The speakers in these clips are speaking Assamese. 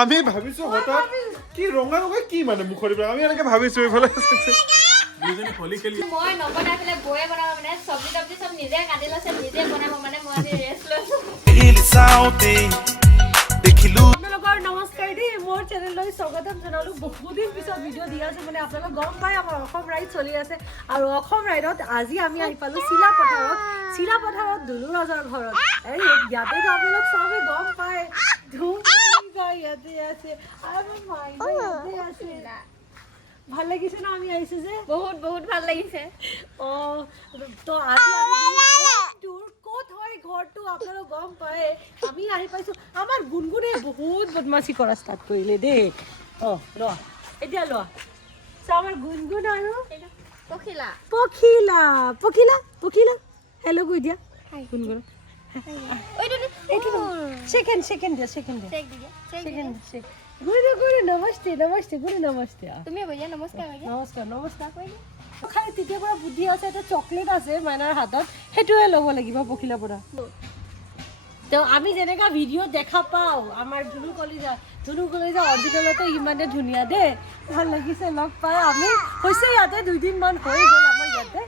আমি ভাবিছো হঠাৎ কি ৰঙা ৰঙা কি মানে মুখৰি পৰা আমি এনেকে ভাবিছো এইফালে দুজনী হলি খেলি মই নবনাই ফেলে বয়ে বনাব মানে সবজি টবজি সব নিজে কাটি লৈছে নিজে বনাব মানে মই আজি ৰেষ্ট লৈছো আপোনালোকৰ নমস্কাৰ দেই মোৰ চেনেললৈ স্বাগতম জনালো বহুত দিন পিছত ভিডিঅ' দি আছে মানে আপোনালোক গম পাই আমাৰ অসম ৰাইড চলি আছে আৰু অসম ৰাইডত আজি আমি আহি পালো চিলাপথাৰত দুলুৰাজৰ ঘৰত এই ইয়াতে আপোনালোক সবে গম পায় ধুমকালিজা ইয়াতে আছে আৰু মাইনা ইয়াতে আছে ভাল লাগিছে না আমি আইছো যে বহুত বহুত ভাল লাগিছে ও তো আজি আমি টুৰ কোত হয় ঘৰটো আপোনালোক গম পায় আমি আহি পাইছো আমাৰ গুনগুনে বহুত বদমাশি কৰা ষ্টাৰ্ট কৰিলে দেই ল এতিয়া ল আমাৰ গুনগুন আৰু পখিলা হেল্ল' কৈ দিয়া হাই গুনগুন সেকেন্ড গুৰু নমস্তে তুমি ভৈয়া নমস্কাৰ খালি তেতিয়া পৰা বুদ্ধি আছে এটা চকলেট আছে মাইনাৰ হাতত সেইটোৱে ল'ব লাগিব পখিলাৰ পৰা তো আমি যেনেকা ভিডিঅ' দেখা পাওঁ আমাৰ ধুনুকলিজা অৰিজিনেলতে ইমানে ধুনীয়া দেই ভাল লাগিছে লগ পাই আমি হৈছে ইয়াতে 2 দিন মান হৈ গ'ল আমাৰ ইয়াতে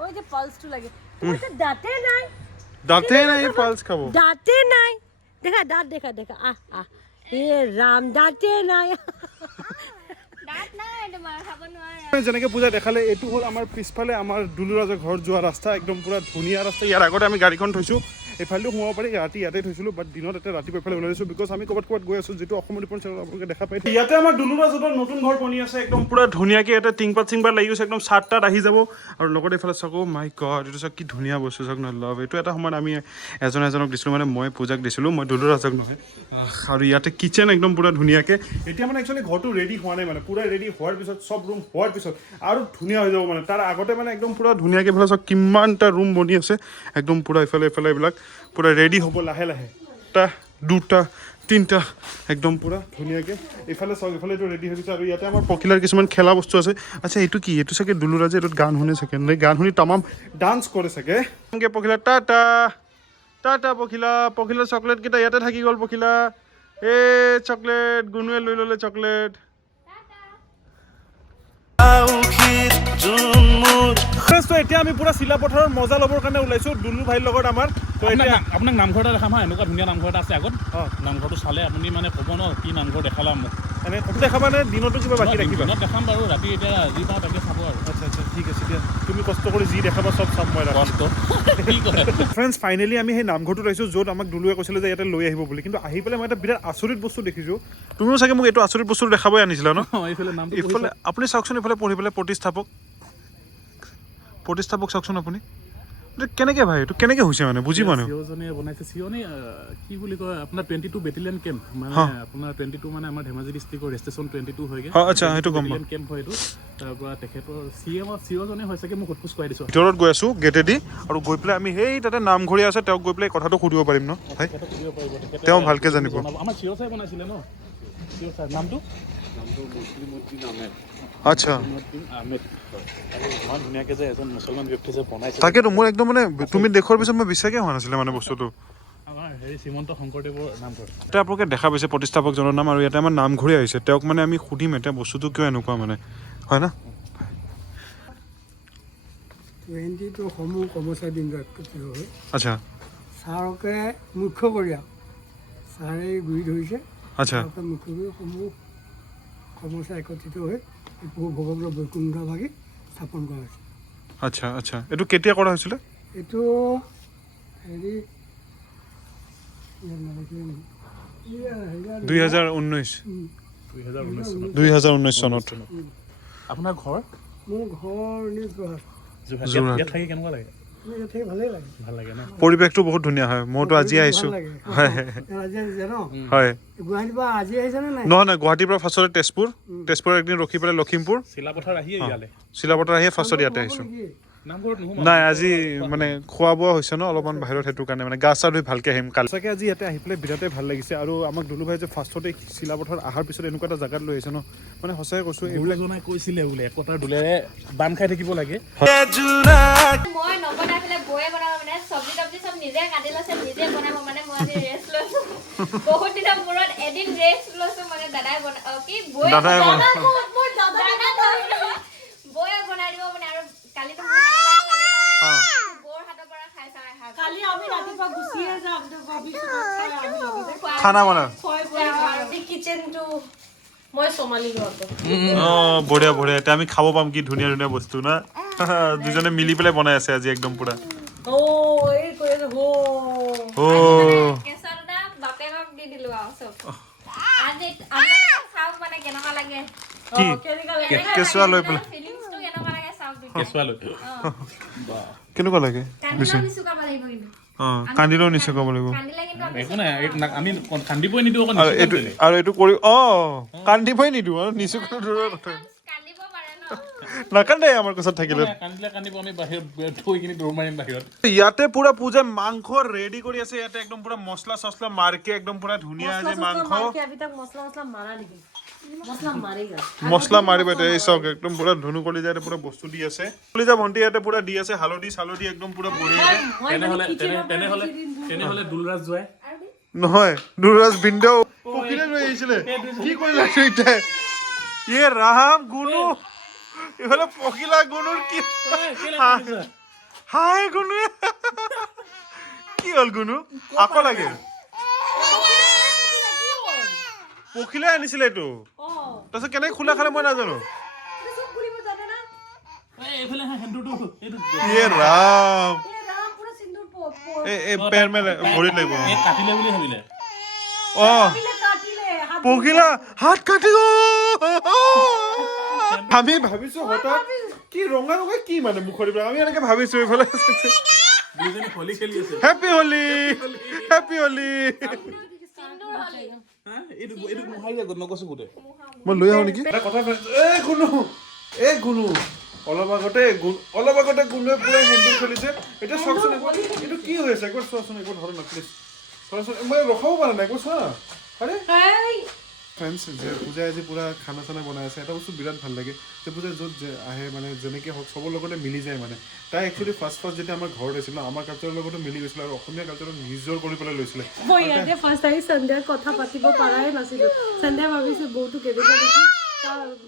ঐ যে পালছটো লাগে দাঁতে নাই পালছ খাব দাঁতে নাই দেখা দাঁত দেখা আহ এ ৰাম দাঁতে নাই দাঁত নাই তোমাৰ খাব নোৱাৰে যেনেকে পূজা দেখালে এইটো হ'ল আমাৰ পিছফালে আমাৰ দুলুৰাজৰ ঘৰ যোৱা ৰাস্তা একদম পুৰা ধুনীয়া ৰাস্তা ইয়াৰ আগতে আমি গাড়ীখন থৈছোঁ এইফালেও সোমাব পাৰি ৰাতি ইয়াতে থৈছিলোঁ বাট দিনত এটা ৰাতিপুৱা এইফালে ওলাই দিছোঁ বিকজ আমি ক'ৰবাত গৈ আছোঁ যিটো অসমৰ ৰিপন চেনেল আপোনালোকে দেখা পাই ইয়াতে আমাৰ দুলুৰাজৰ নতুন ঘৰ বনি আছে একদম পুৰা ধুনীয়াকৈ ইয়াতে টিংপাত লাগি গৈছে একদম চাত তাত আহি যাব আৰু লগতে এইফালে চাওক মাই গড এইটো চাওক কি ধুনীয়া বস্তু চাওক ন লাভ এইটো এটা সময়ত আমি এজনক দিছিলোঁ মানে মই পূজাক দিছিলোঁ মই দুলুৰাজক নহয় আৰু ইয়াতে কিচেন একদম পুৰা ধুনীয়াকৈ এতিয়া মানে একচুৱেলি ঘৰটো ৰেডি হোৱা নাই মানে পুৰা ৰেডি হোৱাৰ পিছত চব ৰুম হোৱাৰ পিছত আৰু ধুনীয়া হৈ যাব মানে তাৰ আগতে মানে একদম পুৰা ধুনীয়াকৈ এইফালে চাওক কিমানটা ৰুম বনি আছে একদম পুৰা এইফালে এইবিলাক পুৰা ৰেডি হ'ব লাহে এটা 2টা 3টা একদম পুৰা ধুনীয়াকৈ এইফালে চাওক এইফালে এইটো ৰেডি হৈ গৈছে আৰু ইয়াতে আমাৰ পখিলাৰ কিছুমান খেলা বস্তু আছে আচ্ছা এইটো কি এইটো চাগে দুলুৰাজে এইটোত গান শুনে চাগে গান শুনি তামাম ডান্স কৰে চাগে পখিলা টাটা পখিলা চকলেটকেইটা ইয়াতে থাকি গ'ল পখিলা চকলেট গুণুৱে লৈ ল'লে চকলেট এতিয়া আমি পুৰা চিলাপথাৰৰ মজা ল'বৰ কাৰণে ওলাইছোঁ দুলু ভাইৰ লগত আমাৰ তো এতিয়া আপোনাক নামঘৰ এটা দেখাম হা এনেকুৱা ধুনীয়া নামঘৰ এটা আছে আগত নামঘৰটো চালে আপুনি মানে ক'ব ন কি নামঘৰ দেখালা মোক এনে দেখাবা নে দিনতো কিবা বাকী ৰাখিবা দিনত দেখাম বাৰু ৰাতি এতিয়া যি পাওঁ তাকে চাব আৰু আচ্ছা ঠিক আছে দিয়া তুমি কষ্ট কৰি যি দেখাবা চব চাম মই কষ্ট কি কৰে ফ্ৰেণ্ডছ ফাইনেলি আমি সেই নামঘৰটোত আহিছোঁ য'ত আমাক দুলুৱে কৈছিলে যে ইয়াতে লৈ আহিব বুলি কিন্তু আহি পেলাই মই এটা বিৰাট আচৰিত বস্তু দেখিছোঁ তুমিও চাগে মোক এইটো আচৰিত বস্তু দেখাবই আনিছিলা ন এইফালে আপুনি চাওকচোন এইফালে পঢ়ি পেলাই প্ৰতিষ্ঠাপক চাওকচোন আপুনি কেনেকৈ ভাই এইটো কেনেকৈ হৈছে মানে বুজি পোৱা নাই চিঅ'জনে বনাইছে চিঅ'নে কি বুলি কয় আপোনাৰ 22 বেটেলিয়ন কেম্প মানে আপোনাৰ 22 মানে আমাৰ ধেমাজি ডিষ্ট্ৰিক্টৰ ৰেষ্টেশ্যন 22 হয়গৈ আচ্ছা সেইটো গম পাওঁ কেম্প হয় এইটো তাৰ পৰা তেখেতৰ চিঅ'জনে হয় চাগে মোক সোধ কৰাই দিছোঁ ভিতৰত গৈ আছোঁ গেটেদি আৰু গৈ পেলাই আমি সেই তাতে নামঘৰীয়া আছে তেওঁক গৈ পেলাই কথাটো সুধিব পাৰিম ন ভাই তেওঁ ভালকৈ জানিব আমাৰ চিঅ' চাই বনাইছিলে ন চিঅ' চাই নামটো আচ্ছা ইমান ধুনীয়াকৈ যে এজন মুছলমান ব্যক্তি যে বনাইছে তাকেতো মোৰ একদম মানে তুমি দেখুৱাৰ পিছত মই বিশ্বাসেই হোৱা নাছিলে মানে বস্তুটো আমাৰ শ্ৰীমন্ত শংকৰদেৱৰ নামঘৰ এতিয়া আপোনালোকে দেখা পাইছে প্ৰতিষ্ঠাপকজনৰ নাম আৰু ইয়াতে আমাৰ নামঘৰী আহিছে তেওঁক মানে আমি সুধিম এতিয়া বস্তুটো কিয় এনেকুৱা মানে হয় না 22 সমূহ কৰ্মচাৰী হয় আচ্ছা ছাৰকে মুখ্য কৰি ছাৰে গুৰি ধৰিছে আচ্ছা মুখ্য কৰি সমূহ কৰ্মচাৰী একত্ৰিত হৈ ভগৱন্তৰ বৈকুণ্ঠ ভাগি স্থাপন কৰা হৈছে আচ্ছা এইটো কেতিয়া কৰা হৈছিলে এইটো হেৰি 2019 চনত আপোনাৰ ঘৰ মোৰ ঘৰ যোৰহাট থাকি কেনেকুৱা লাগে ভালেই লাগে ভাল লাগে ন পৰিৱেশটো বহুত ধুনীয়া হয় মইতো আজি আহিছোঁ হয় গুৱাহাটীৰ পৰা আজি আহিছে নে নাই নহয় গুৱাহাটীৰ পৰা ফাৰ্ষ্টতে তেজপুৰ একদিন ৰখি পেলাই লখিমপুৰ চিলাপথাৰ আহিয়ে ফাৰ্ষ্টত ইয়াতে আহিছোঁ নাই আজি মানে খোৱা বোৱা হৈছে ন অলপমান বাহিৰত সেইটো কাৰণে মানে গা চা ধুই ভালকৈ আহিম কালি চাগে আজি ইয়াতে আহি পেলাই বিৰাটেই ভাল লাগিছে আৰু আমাক দুলু ভাই যে ফাৰ্ষ্টতে চিলাপথাৰত অহাৰ পিছত এনেকুৱা এটা জেগাত লৈ আহিছে ন মানে সঁচাই কৈছোঁ এইবিলাক কৈছিলে বোলে একতাৰ দোলেৰে বান্ধ খাই থাকিব লাগে মই নবনাই ফেলে বয়ে বনাব মানে চব্জি টব্জি চব নিজে কাটি লৈছে নিজে বনাব মানে মই আজি ৰেষ্ট লৈছো বহুত দিনৰ মূৰত এদিন ৰেষ্ট লৈছো মানে দাদাই কি বয়ে বয়ে বনাই দিব মানে আৰু কালিতো বৰ হাতৰ পৰা খাই চাই কালি আমি ৰাতিপুৱা গুচিয়ে যাম তো ভাবিছো আমি লগতে খানা বনা কিচেনটো মই চমালিলো আকৌ বঢ়িয়া বঢ়িয়া এতিয়া আমি খাব পাম কি ধুনীয়া ধুনীয়া বস্তু না দুজনে মিলি পেলাই বনাই আছে আজি একদম পুৰা এই কৈ হো কেঁচা বাপেকক দি দিলো আৰু চব আজি আপোনালোকে চাওক মানে কেনেকুৱা লাগে কি কেঁচুৱা লৈ পেলাই ফিলিংছটো কেনেকুৱা লাগে চাওক কেঁচুৱা লৈ কেনেকুৱা লাগে কান্দিলেও নিচুকাব লাগিব কিন্তু কান্দিলেও নিশ্চয় ক'ব লাগিব কান্দিলে কিন্তু একো নাই আমি কান্দিবই নিদিওঁ অকণ আৰু এইটো কৰি কান্দিবই নিদিওঁ আৰু নিচুক দূৰৰ কথা কান্দিব পাৰে ন নাকান্দে আমাৰ কোচত থাকিলে কান্দিলে কান্দিব আমি বাহিৰত থৈ কিনি দৌৰ মাৰিম বাহিৰত ইয়াতে পুৰা পূজা মাংস ৰেডি কৰি আছে ইয়াতে একদম পুৰা মছলা চছলা মাৰকে একদম পুৰা ধুনীয়া আছে মাংস মছলা মাৰা নেকি মছলা মাৰেগা মছলা মাৰিব এতিয়া এই চাওক একদম পুৰা ধুনুকলিজা ইয়াতে পুৰা বস্তু দি আছে কলিজা ভণ্টি ইয়াতে পুৰা দি আছে হালধি চালধি একদম পুৰা বঢ়িয়া তেনেহ'লে দুলৰাজ যোৱাই নহয় দুৰাজ ভিন্দৌ পকিলে লৈ আহিছিলে কি কৰিলা এতিয়া ইয়ে ৰাম গুনু ইফালে পকিলা গুনুৰ কি হাই গুনু কি হ'ল গুনু আকৌ লাগে পকিলে আনিছিলে এইটো তাৰপিছত কেনেকে খোলা খালে মই নাজানো ইয়ে ৰাম এই পেৰ মেলে ভৰিত লাগিব কাটিলে বুলি ভাবিলে পকিলা হাত কাটি আমি ভাবিছো হঠাৎ কি ৰঙা ৰঙা কি মানে মুখৰ পৰা আমি এনেকে ভাবিছো এইফালে হেপী হলি হেপী হলি মই লৈ আহো নেকি কথা এই গুণু অলপ আগতে গুণুৱে পুৰা হেণ্ডেল খেলিছে এতিয়া চাওকচোন এইটো কি হৈ আছে একবাৰ চোৱাচোন একবাৰ ধৰ না প্লিজ চোৱাচোন মই ৰখাব পৰা নাই একবাৰ চোৱা আৰে ফ্ৰেণ্ডছ যে পূজাই আজি পুৰা খানা চানা বনাই আছে এটা বস্তু বিৰাট ভাল লাগে যে পূজাই য'ত আহে মানে যেনেকৈ হওক চবৰ লগতে মিলি যায় মানে তাই একচুৱেলি ফাৰ্ষ্ট যেতিয়া আমাৰ ঘৰত আছিল ন আমাৰ কালচাৰৰ লগতো মিলি গৈছিলে আৰু অসমীয়া কালচাৰক নিজৰ কৰি পেলাই লৈছিলে মই ইয়াতে ফাৰ্ষ্ট আহি সন্ধ্যাৰ কথা পাতিব পৰাই নাছিলোঁ সন্ধ্যা ভাবিছোঁ বৌটো কেনেকৈ দিছোঁ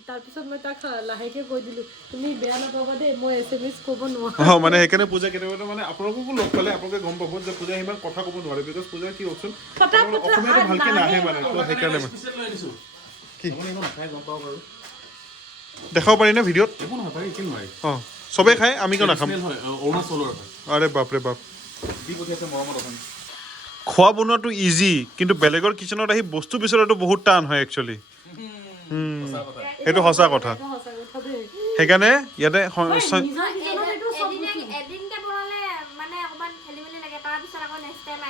তাৰপিছত মই তাক লাহেকৈ কৈ দিলোঁ তুমি বেয়া নাপাবা দেই মই এছএমএছ ক'ব নোৱাৰোঁ মানে সেইকাৰণে পূজা কেতিয়াবা মানে আপোনালোককো লগ পালে আপোনালোকে গম পাব যে পূজা সিমান কথা ক'ব নোৱাৰে বিকজ পূজা কি কওকচোন অসমীয়াটো ভালকৈ নাহে মানে তো সেইকাৰণে কি দেখাব পাৰি নে ভিডিঅ'ত অঁ চবেই খায় আমি কিয় নাখাম আৰে বাপৰে বাপ খোৱা বনোৱাটো ইজি কিন্তু বেলেগৰ কিচেনত আহি বস্তু বিচৰাটো বহুত টান হয় একচুৱেলি সেইটো সঁচা কথা সেইকাৰণে ইয়াতে এদিনকে বনালে মানে অকমান খেলি মেলি লাগে তাৰপিছত আকৌ নেক্সট টাইম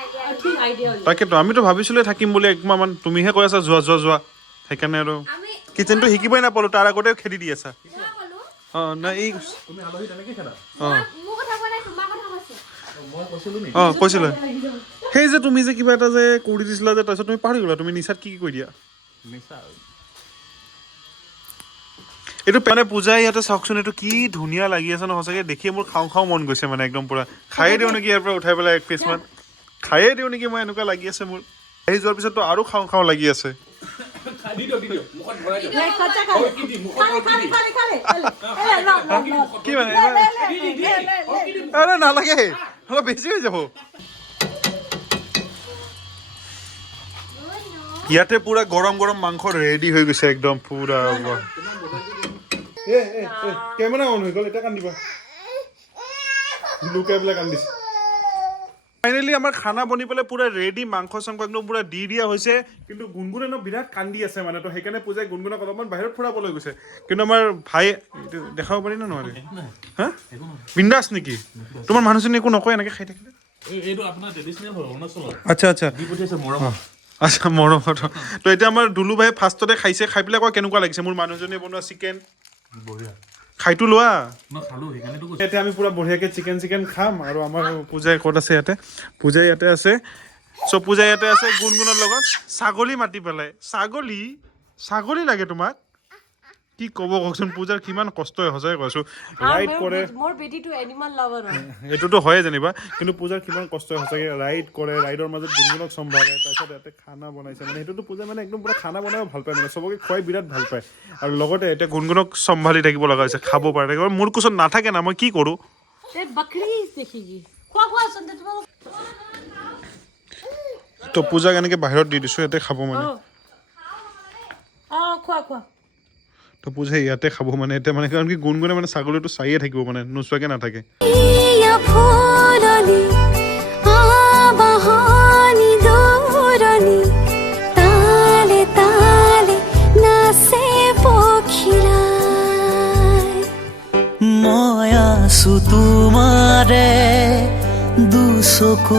আইডিয়া তাকেতো আমিতো ভাবিছিলোৱে থাকিম বুলি একমাহমান তুমিহে কৈ আছা যোৱা সেইকাৰণে আৰু কিচেনটো শিকিবই নাপালো তাৰ আগতে খেদি দি আছা অঁ নাই এই অঁ কৈছিলো সেই যে তুমি যে কিবা এটা যে কৰি দিছিলা যে তাৰপিছত তুমি পাহৰি গ'লা তুমি নিচাত কি কৈ দিয়া এইটো মানে পূজাই ইয়াতে চাওকচোন এইটো কি ধুনীয়া লাগি আছে ন সঁচাকৈ দেখিয়ে মোৰ খাওঁ মন গৈছে মানে একদম পুৰা খায়ে দিওঁ নেকি ইয়াৰ পৰা উঠাই পেলাই এক পিচমান খায়ে দিওঁ নেকি মই এনেকুৱা লাগি আছে মোৰ আহি যোৱাৰ পিছততো আৰু খাওঁ লাগি আছে কি মানে আৰে নালাগে অলপ বেছি হৈ যাব ইয়াতে পুৰা গৰম মাংস ৰেডি হৈ গৈছে একদম পুৰা কেমেৰা অন হৈ গ'ল এতিয়া কান্দিবা লুকাই পেলাই কান্দিছে ফাইনেলি আমাৰ খানা বনি পেলাই পুৰা ৰেডি মাংস চাংস একদম পুৰা দি দিয়া হৈছে কিন্তু গুণগুণে ন বিৰাট কান্দি আছে মানে তো সেইকাৰণে পূজাই গুণগুণক অলপমান বাহিৰত ফুৰাবলৈ গৈছে কিন্তু আমাৰ ভাই দেখাব পাৰি ন নোৱাৰে হা বিন্দাছ নেকি তোমাৰ মানুহজনী একো নকয় এনেকৈ খাই থাকিলে আচ্ছা আচ্ছা মৰমত তো এতিয়া আমাৰ দুলু ভাই ফাৰ্ষ্টতে খাইছে খাই পেলাই কয় কেনেকুৱা লাগিছে মোৰ মানুহজনীয়ে বনোৱা চিকেন বঢ়িয়া খাইতো লোৱা এতিয়া আমি পুৰা বঢ়িয়াকৈ চিকেন খাম আৰু আমাৰ পূজাই ক'ত আছে ইয়াতে পূজাই ইয়াতে আছে চ' পূজাই ইয়াতে আছে গুণগুণৰ লগত ছাগলী মাতি পেলাই ছাগলী লাগে তোমাক কি ক'ব কওকচোন পূজাৰ কিমান কষ্ট হয় সঁচাই কৈছোঁ ৰাইড কৰে মোৰ বেটিটো এনিমেল লাভাৰ হয় এইটোতো হয়ে যেনিবা কিন্তু পূজাৰ কিমান কষ্ট হয় সঁচাকৈ ৰাইড কৰে ৰাইডৰ মাজত গুণগুণক চম্ভালে তাৰপিছত ইয়াতে খানা বনাইছে মানে সেইটোতো পূজা মানে একদম পুৰা খানা বনাইও ভাল পায় মানে চবকে খুৱাই বিৰাট ভাল পায় আৰু লগতে এতিয়া গুণগুণক চম্ভালি থাকিব লগা হৈছে খাব পাৰে থাকিব মোৰ কোচত নাথাকে না মই কি কৰোঁ তে বকৰি দেখেগি খোৱা সন্তে তোমালোক তো পূজাক এনেকৈ বাহিৰত দি দিছোঁ ইয়াতে খাব মানে খোৱা তো পূজা ইয়াতে খাব মানে এতিয়া মানে কাৰণ কি গুণগুণে মানে ছাগলীটো চাইয়ে থাকিব মানে নোচোৱাকৈ নাথাকে মই আছো তোমাৰে দুচকু